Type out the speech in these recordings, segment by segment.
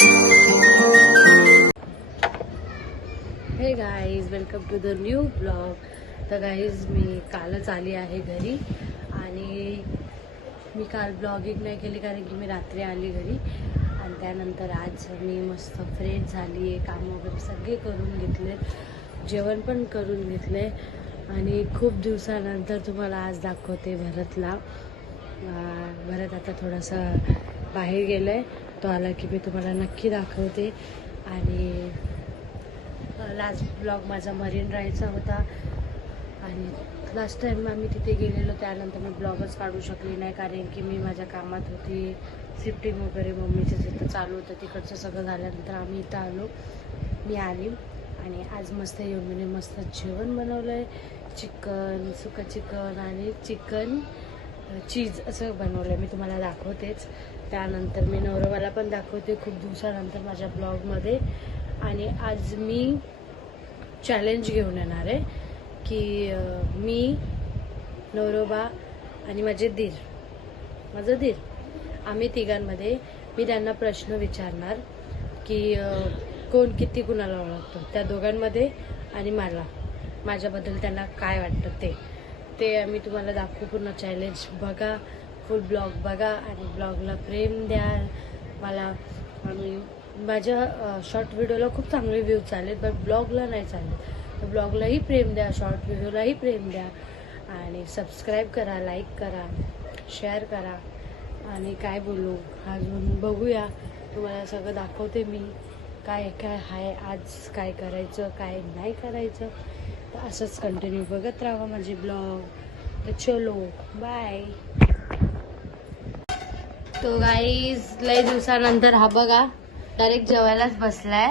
हे guys, welcome to the new blog. तर guys, मी कालच आली आहे घरी आणि मी काल ब्लॉगिंग नाही केली कारण की मी रात्री आली घरी. आणि त्यानंतर आज मी मस्त फ्रेश झाली आहे, काम वगैरे सगळे करून घेतले, जेवण पण करून घेतले आणि खूप दिवसानंतर तुम्हाला आज दाखवते भरतला. भरत आता थोडासा बाहेर गेला आहे, तो आला की मी तुम्हाला नक्की दाखवते. आणि लास्ट ब्लॉग माझा मरीन ड्राईव्हचा होता आणि लास्ट टाईम आम्ही तिथे गेलेलो, त्यानंतर मी ब्लॉगच काढू शकली नाही कारण की मी माझ्या कामात होती. शिफ्टिंग वगैरे मम्मीचं जिथं चालू होतं तिकडचं सगळं झाल्यानंतर आम्ही इथं आलो, मी आली. आणि आज मस्त येऊन मस्त जेवण बनवलं आहे, चिकन, सुकं चिकन आणि चिकन चीज असं बनवलं आहे. मी तुम्हाला दाखवतेच, त्यानंतर मी नवरोबाला पण दाखवते खूप दिवसानंतर माझ्या ब्लॉगमध्ये. आणि आज मी चॅलेंज घेऊन येणार आहे की मी, नवरोबा आणि माझं दीर आम्ही तिघांमध्ये मी त्यांना प्रश्न विचारणार की कोण किती कुणाला ओळखतो, त्या दोघांमध्ये आणि माझ्याबद्दल त्यांना काय वाटतं ते आम्ही तुम्हाला दाखवू. पूर्ण चॅलेंज बघा, फुल ब्लॉग बघा आणि ब्लॉगला प्रेम द्या मला. आणि माझ्या शॉर्ट व्हिडिओला खूप चांगले व्ह्यूज चालेत, पण ब्लॉगला नाही चालले. तर ब्लॉगलाही प्रेम द्या, शॉर्ट व्हिडिओलाही प्रेम द्या आणि सबस्क्राईब करा, लाईक करा, शेअर करा. आणि काय बोलू अजून बघूया, तुम्हाला सगळं दाखवते मी काय काय आहे, आज काय करायचं काय नाही करायचं. तर असंच कंटिन्यू बघत राहा माझे ब्लॉग. तर चलो बाय. तो गाईज लय दिवसानंतर हा बघा डायरेक्ट जेवायलाच बसलाय.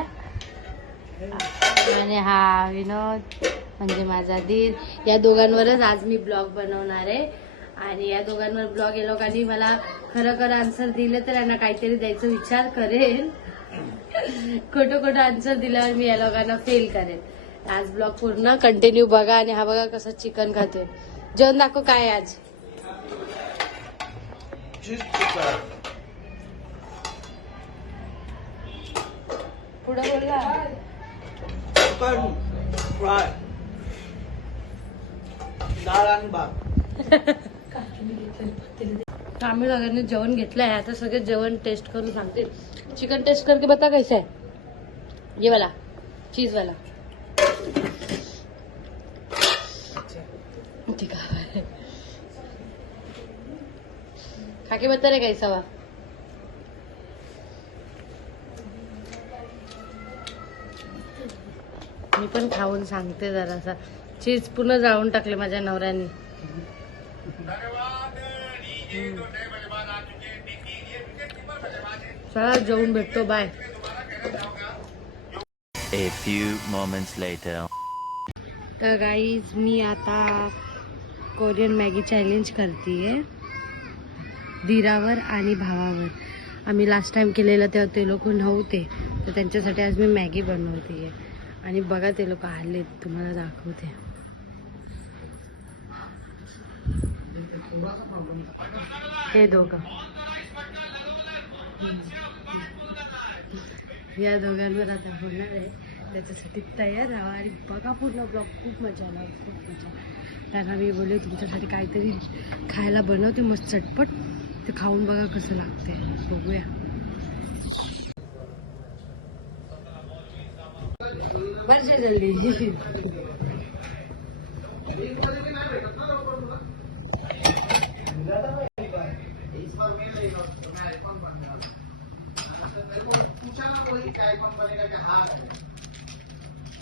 आणि हा विनोद म्हणजे माझा दीर. या दोघांवरच आज मी ब्लॉग बनवणार आहे आणि या दोघांवर ब्लॉग या लोकांनी मला खरं आन्सर दिलं तर यांना काहीतरी द्यायचा विचार करेन. खोटं आन्सर दिल्यावर मी या लोकांना फेल करेन. आज ब्लॉग पूर्ण कंटिन्यू बघा. आणि हा बघा कसं चिकन खातोय. जेवण दाखव काय आज. पुढे बोलला आम्ही सगळ्यांनी जेवण घेतलंय. आता सगळे जेवण टेस्ट करून सांगते. चिकन टेस्ट करके बता कैसा है ये वाला चीज वाला. ठीक है, खा के बता रे कैसा हुआ. मी पण खाऊन सांगते जरासा. चीज पूर्ण जाळून टाकले माझ्या नवऱ्याने. चला जेवून भेटतो, bye. A few moments later. तर गाईज मी आता कोरियन मॅगी चॅलेंज करतीये दीरावर आणि भावावर. आम्ही लास्ट टाइम केलेलं तेव्हा ते लोक नव्हते, तर त्यांच्यासाठी आज मी मॅगी बनवतीये. आणि बघा ते लोक आले, तुम्हाला दाखवते. हे दोघं, या दोघांवर आता होणार आहे, त्याच्यासाठी तयार राहा आणि बघा पूर्ण ब्लॉग. खूप मजा आला, खूप मजा. त्यांना मी बोलले तुमच्यासाठी काहीतरी खायला बनवते मस्त चटपट, ते खाऊन बघा कसं लागते, बघूया. बस जल्दी. पूछा ना कोई क्या आईफोन बनेगा कि हाँ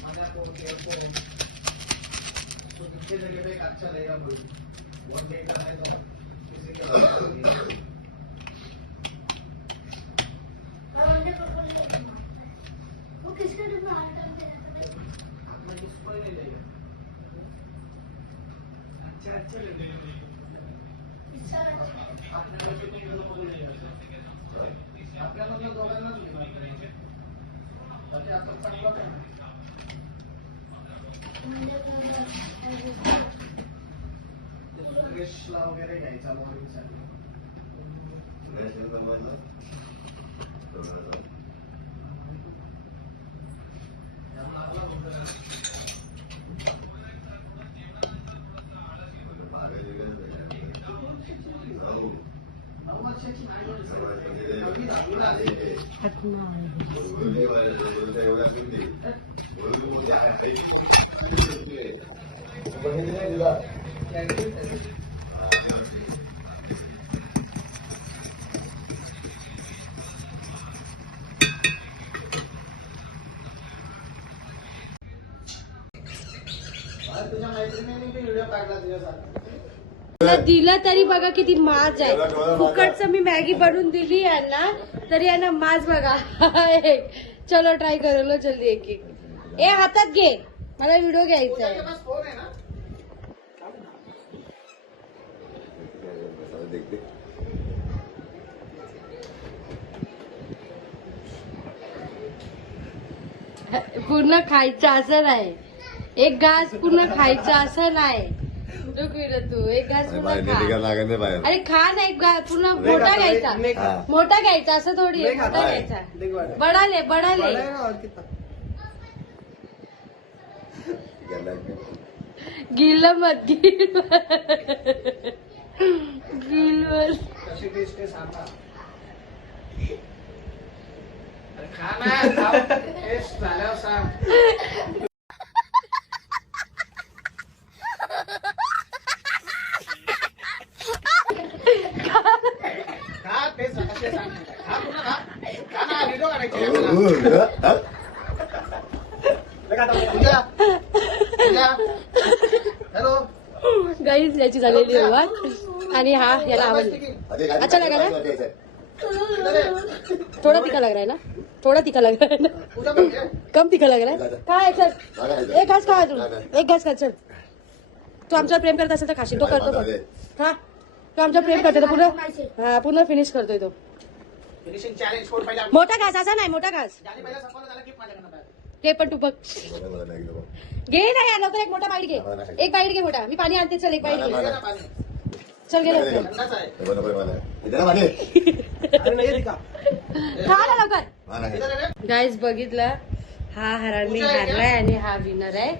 मैंने आपको तो दूसरी जगह पे अच्छा रहेगा वन डे का है तो किसी के वो किसका डिब्बा आपने किसको नहीं लेगा. अच्छा ले आपल्याला दोघांनाच सुरेशला वगैरे घ्यायचा मॉर्निंगसाठी. दिलं तरी बघा किती माज आहे. फुकटचं मी मॅगी बनवून दिली यांना तरी यांना माज बघा. चलो ट्राय करो जल्दी एक एक. ए हातात घे, मला व्हिडिओ घ्यायचा आहे. पूर्ण खायचं असं नाही, एक घास पूर्ण खायचं असं नाही. तू एक घास पूर्ण खा. अरे खा ना, एक घास पूर्ण मोठा घ्यायचा, मोठा घ्यायचा असं थोडी आहे. मोठा घ्यायचा, बडाले बडाले. गिल मत गिल गिलवर गाईज याची झालेली सुरुवात. आणि हा याला आवडली. अच्छा लगा ना, थोड़ा तीखा लग रहा है ना, थोड़ा तीखा लग रहा है ना, कम तीखा लग रहा है. काय चल एक घास खा, तू एक घास खा. चल तू आमच्यावर प्रेम करत असेल तर खाशील. तो करतो पण हा, तो आमच्यावर प्रेम करतो तो पूर्ण. हा पूर्ण फिनिश करतोय तो. मोठा घास असा नाही, मोठा घास ते पण तू बघ. घे ना यार लवकर, एक मोठा बाईट घे, एक बाईट घे मोठा. मी पाणी आणते, चल एक बाईट घे. चल गे लवकर, खा ना लवकर. गाईज बघितलं, हा हरामी हारलाय आणि हा विनर आहे.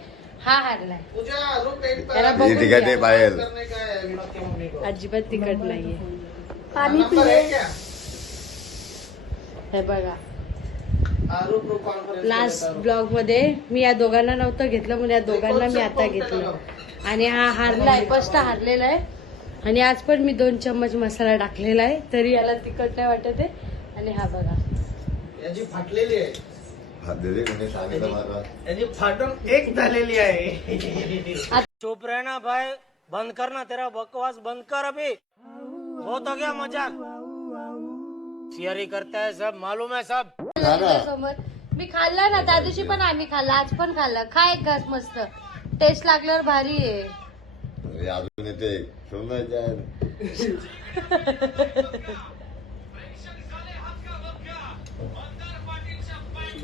हा हारलाय. त्याला बघून घ्या. अजिबात तिखट नाहीये. पाणी पिले हे बघा. लास्ट ब्लॉग मध्ये मी या दोघांना नव्हतं घेतलं, म्हणून या दोघांना मी आता घेतलं. आणि हा हारलाय, फर्स्ट हारलेला आहे. आणि आज पण मी 2 चम्मच मसाला टाकलेला आहे, तरी याला तिखट नाही वाटत आहे. आणि हा बघा याची फाटलेली आहे, याची फाटून एक झालेली आहे. चुप रहना भाई, बंद करना तेरा बकवास, बंद कर अभी. बहुत हो गया मजाक, शेअरी करता है सब, मालूम है सब. सोबत मी खाल्ला ना, त्या दिवशी पण आम्ही खाल्ला, आज पण खाल्ला. खा एक घास, मस्त टेस्ट लागल्यावर भारी आहे. अजून येते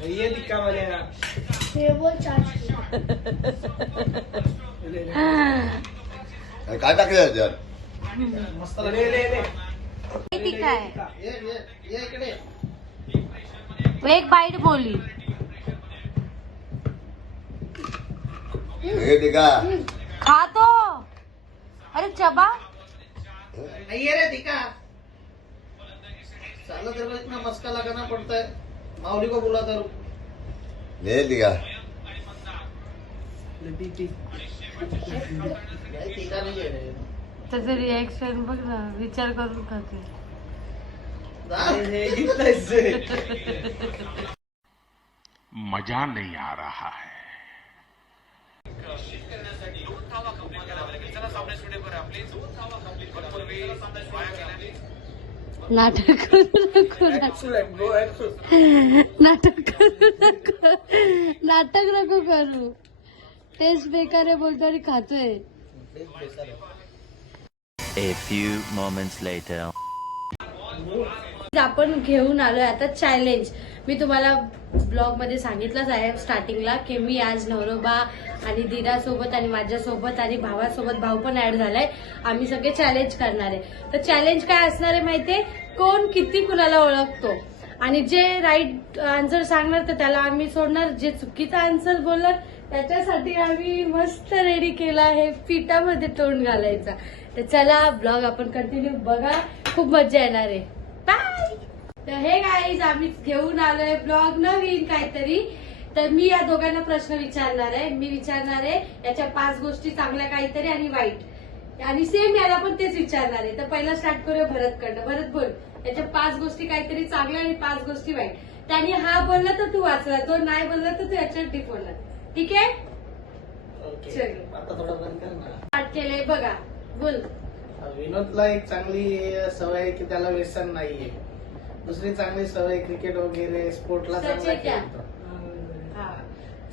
ये दिक्का बनेगा. काय टाकले मस्त ले ले ले. ठीक आहे, ये इकडे. एक बाईट बोली. खा तो, अरे चबा. नहीं है रे दिक्का, साला तेरे को इतना मस्का लगाना पड़ता है. माउली को बुला था. ले दिगा टीका नहीं है. त्याचं रिॲक्शन बघ ना, विचार करून खाते. मजा नहीं आ रहा है. नाटक करू नको, नाटक करू नको, नाटक नको करू. टेस्ट बेकार आहे बोलतो आणि खातोय. A few moments later. आपण घेऊन आलोय आता चॅलेंज. मी तुम्हाला ब्लॉग मध्ये सांगितलंच आहे स्टार्टिंगला की मी आज नवरोबा आणि दीदा सोबत आणि माझ्यासोबत आणि भावासोबत, भाऊ पण ऍड झालाय, आम्ही सगळे चॅलेंज करणार आहे. तर चॅलेंज काय असणार आहे माहितीये, कोण किती कुणाला ओळखतो. आणि जे राईट आन्सर सांगणार तर त्याला आम्ही सोडणार, जे चुकीचा आन्सर बोलणार त्याच्यासाठी आम्ही मस्त रेडी केला आहे पिठामध्ये तोंड घालायचा. तर चला ब्लॉग आपण कंटिन्यू बघा, खूप मजा येणार आहे. बाय. तर हे गाईज आम्ही घेऊन आलोय ब्लॉग नवीन काहीतरी. तर मी या दोघांना प्रश्न विचारणार आहे. मी विचारणार आहे याच्या 5 गोष्टी चांगल्या काहीतरी आणि वाईट, आणि सेम याला पण तेच विचारणार आहे. तर पहिला स्टार्ट करूया भरतकडनं. भरत बोल, याच्या 5 गोष्टी काहीतरी चांगल्या आणि 5 गोष्टी वाईट. त्याने हा बोलला तर तू वाचला, तो नाही बोलला तर तू याच्यावर टिप बोलला. ठीक आहे? चल. आता थोडं बंद कर ना. स्टार्ट केलंय बघा. बोल. विनोदला एक चांगली सवय आहे की त्याला व्यसन नाहीये. दुसरी चांगली सवय क्रिकेट वगैरे स्पोर्टला सच चांगला आहे क्या? खेळतो. हा.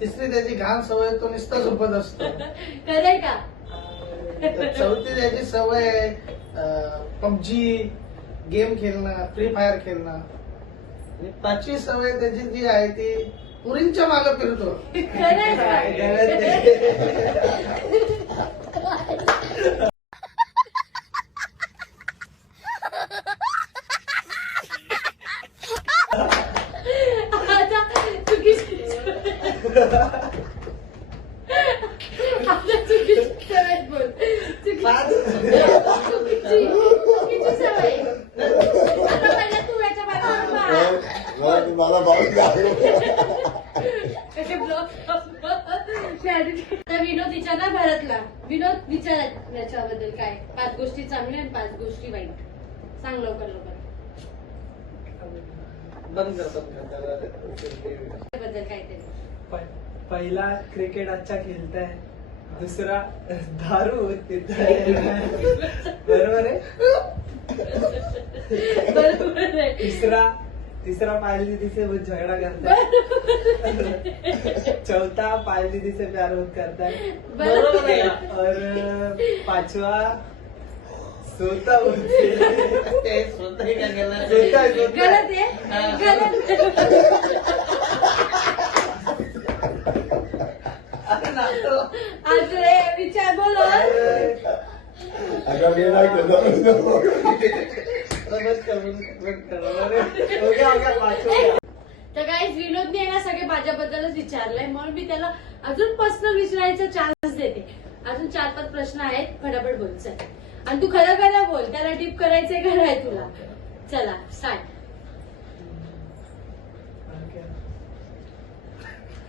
तिसरी त्याची घाण सवय तो नुसता झोपत असतो. खरंय का? चौथी त्याची सवय आहे पबजी गेम खेळणं, फ्री फायर खेळणं. आणि 5वी सवय त्याची जी आहे ती पुरींच्या मागे फिरतो. खरंय का? आता चुकीची सवय बोल. चुकीची सवय. आता पहिला तू याच्या बाजूला मला बाहेर तर विनोद विचारला भरतला. विनोद विचार याच्याबद्दल काय 5 गोष्टी चांगल्या आणि 5 गोष्टी वाईट. सांग लवकर लवकर. बंद कर. बद्दल काहीतरी. पहिला क्रिकेट अच्छा खेळताय, दुसरा दारू पिताय, बरोबर आहे. बरोबर आहे. तीसरा पायल दीदी से वो झगड़ा करता है, चौथा पायल दीदी से प्यार बहुत करता है, बरोबर आहे. और 5वां सोता बोलते ते स्वतःही काय केलं? गलत आहे. गलत आज रे विचार बोलो. अगं मी नाही केलं. हो गया 5वां. तर गाईज विनोदने ना सगळे माझ्याबद्दलच विचारलंय, म्हणून मी त्याला अजून पर्सनल विचारायचा चान्स देते. अजून 4-5 प्रश्न आहेत, फटाफट बोल चल. आणि तू खरं खरं बोल, त्याला टिप करायचंय का नाही तुला. चला स्टार्ट.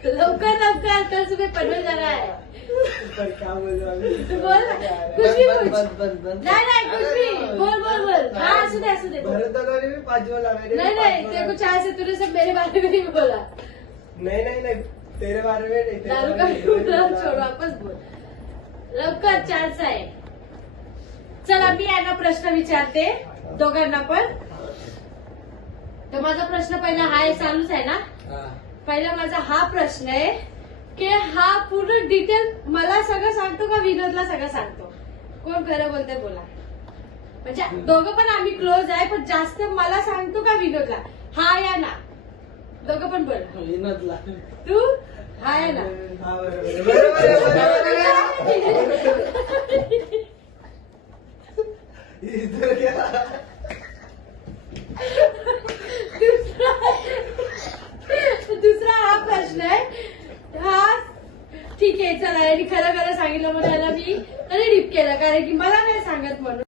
लवकर लवकर, कल सुबह पनवेल जाना है. पर क्या बोल रहा हूँ? तू बोल कुछ भी पूछ. बंद. नाही नाही कुछ भी बोल बोल बोल. हाँ असू दे बोल. भरत दादा ने भी 5 बोला, मैंने भी नहीं 5 नहीं बोला. तेरे को चाहे से तूने सब मेरे बारे में नहीं बोला. नहीं तेरे बारे में नहीं. तेरे दारू बारे का में नहीं. बोला, छोड़ वापस बोल. लवकर चान्स आहे. चला मी यांना प्रश्न विचारते दोघांना पण. तर माझा प्रश्न पहिला हा आहे, चालूच आहे ना. पहिला माझा हा प्रश्न आहे की हा पूर्ण डिटेल मला सगळं सांगतो का विनोदला सगळं सांगतो. कोण खरं बोलतंय बोला. म्हणजे दोघं पण आम्ही क्लोज आहे, पण जास्त मला सांगतो का विनोदला. हा या ना. दोघं पण बोल. विनोदला. तू हा या ना. हाँ, बरोबर है. इधर क्या? दुसरा हा प्रश्न आहे. हा ठीक आहे चला, यांनी खरं खरं सांगितलं म्हणून याला मी तरी डिप केलं, कारण की मला नाही सांगत म्हणून.